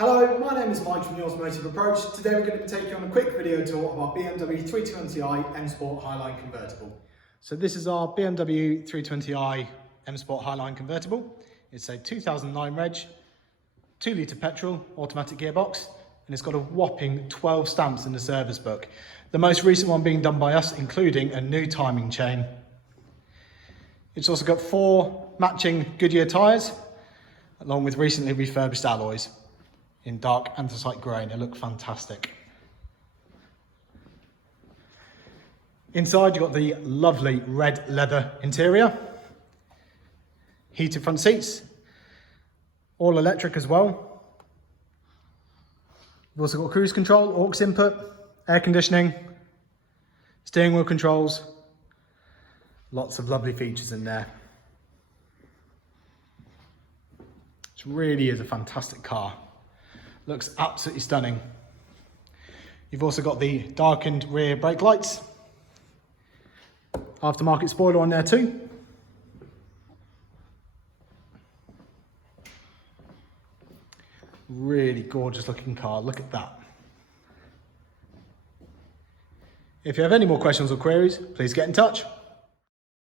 Hello, my name is Mike from the Automotive Approach. Today we're going to be taking on a quick video tour of our BMW 320i M-sport Highline Convertible. So this is our BMW 320i M-sport Highline Convertible. It's a 2009 reg, 2 litre petrol, automatic gearbox, and it's got a whopping 12 stamps in the service book. The most recent one being done by us, including a new timing chain. It's also got 4 matching Goodyear tyres, along with recently refurbished alloys in dark anthracite grey, and they look fantastic. Inside you've got the lovely red leather interior, heated front seats, all electric as well. You've also got cruise control, aux input, air conditioning, steering wheel controls, lots of lovely features in there. It really is a fantastic car. Looks absolutely stunning. You've also got the darkened rear brake lights, aftermarket spoiler on there too. Really gorgeous looking car, look at that. If you have any more questions or queries, please get in touch.